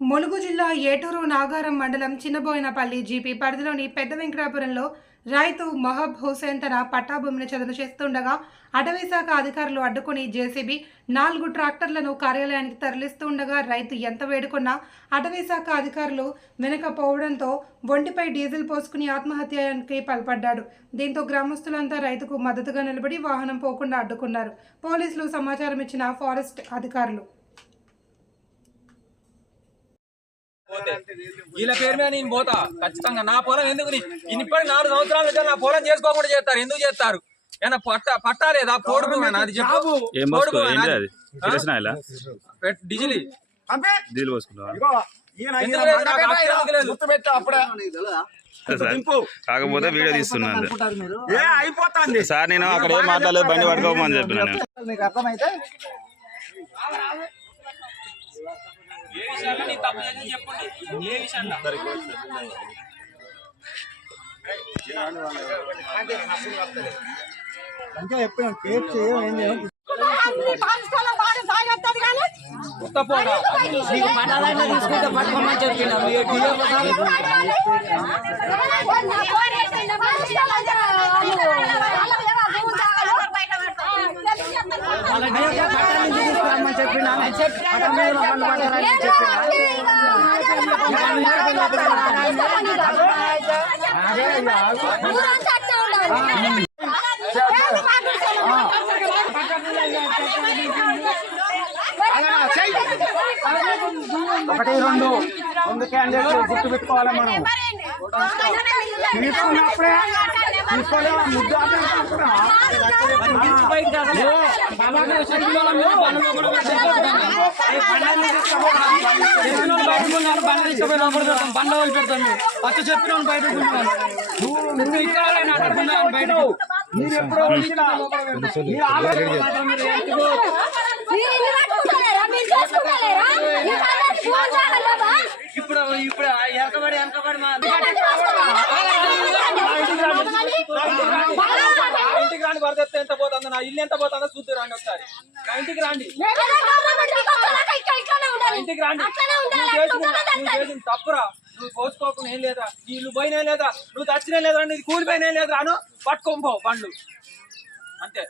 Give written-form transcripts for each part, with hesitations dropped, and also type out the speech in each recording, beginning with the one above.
ములుగు జిల్లా ఏటూరు నాగారం మండలం చిన్నబోయినపల్లి జీపీ పరిధిలోని పెద్ద వెంకటాపురంలో రైతు మహబ్ హుసేన్ తన పట్టాభూమిని చదును చేస్తుండగా అటవీ శాఖ అధికారులు అడ్డుకుని జేసీబీ 4 ట్రాక్టర్లను కార్యాలయానికి తరలిస్తుండగా రైతు ఎంత వేడుకున్నా అటవీ శాఖ అధికారులు వెనకపోవడంతో ఒంటిపై డీజిల్ పోసుకుని ఆత్మహత్యానికి పాల్పడ్డాడు. దీంతో గ్రామస్తులంతా రైతుకు మద్దతుగా నిలబడి వాహనం పోకుండా అడ్డుకున్నారు. పోలీసులు సమాచారం ఇచ్చిన ఫారెస్ట్ అధికారులు వీళ్ళ పేరు మీద నేను పోతా ఖచ్చితంగా. నా పొలం ఎందుకు ఇప్పటి 4 సంవత్సరాల నుంచి నా పొలం చేసుకోకుండా చేస్తారు. ఎందుకు చేస్తారు? ఏమన్నా పట్టా లేదా? పోడుకు అది చెప్పు. డీజిల్ కాకపోతే వీడియో తీస్తున్నాను సార్. నేను అక్కడ ఏం మాట్లాడలేదు, బండి పట్టుకోమని చెప్పినాను. ఏ విషయాల్లో నీ తప్పు చేసి చెప్పండి. ఏ విషయాల్లో తీసుకుంటే పట్టుకోమని చెప్పిన ఒకటి రెండు క్యాండిడేట్లు గుర్తు పెట్టుకోవాలి. మనం తీసుకున్నప్పుడే తీసుకోలే ముద్దు బండ్ల వాళ్ళు పెడతాను. వచ్చి చెప్పిన బయట బయట మీరు ఎప్పుడో ఇప్పుడు వెనకబడి ఇంటికి రాండి. వరదెత్తే ఎంత పోతుందో, నా ఇల్లు ఎంత పోతుందో చూద్దు. రాండి ఒకసారి నా ఇంటికి రండి. ఇంటికి రండి. నువ్వు చేసింది తప్పురా. నువ్వు పోసుకోకుండా ఏం లేదా? నీ ఇల్లు పోయినా లేదా? నువ్వు దచ్చినా లేదా? నీది కూలిపోయినా లేదా? రాను పట్టుకోని పోవు బండ్లు అంతే.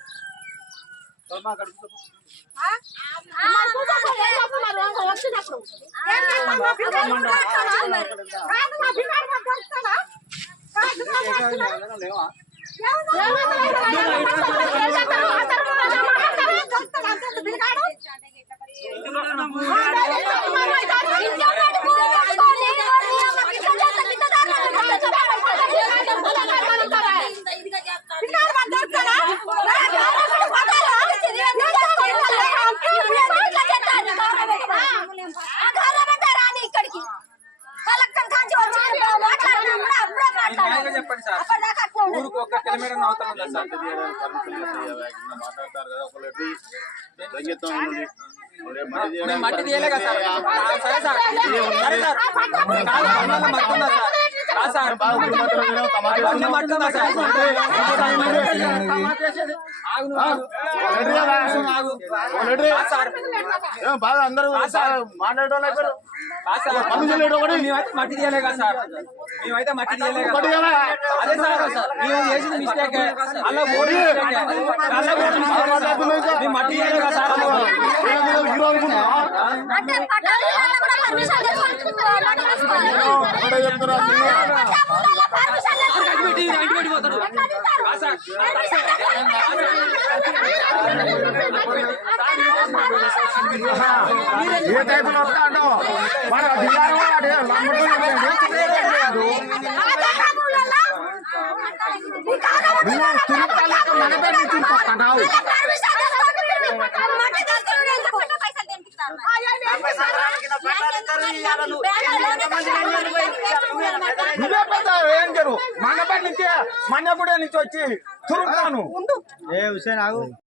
చెప్పండి సార్. ఊరికి 1 కిలోమీటర్ అవుతాం కదా సార్. మట్టి తీయలే కదా సార్. సరే సార్, సరే సార్. మట్టి ఉందా సార్? మట్టి ఉందా సార్? బాగా అందరూ మాట్లాడటం మట్టి తీయలే కదా సార్. మేమైతే మట్టి తీయలే కదా. అదే సార్ మేము చేసిన మిస్టేక్. అలా ఓడి మట్టి తీయలే కదా సార్. ఏ టైపులో వస్తాడో మన నువ్వే పెద్ద ఏం జరు మండపేట నుంచి మన్నగూడ నుంచి వచ్చి తురుముతాను. ఏ విషయం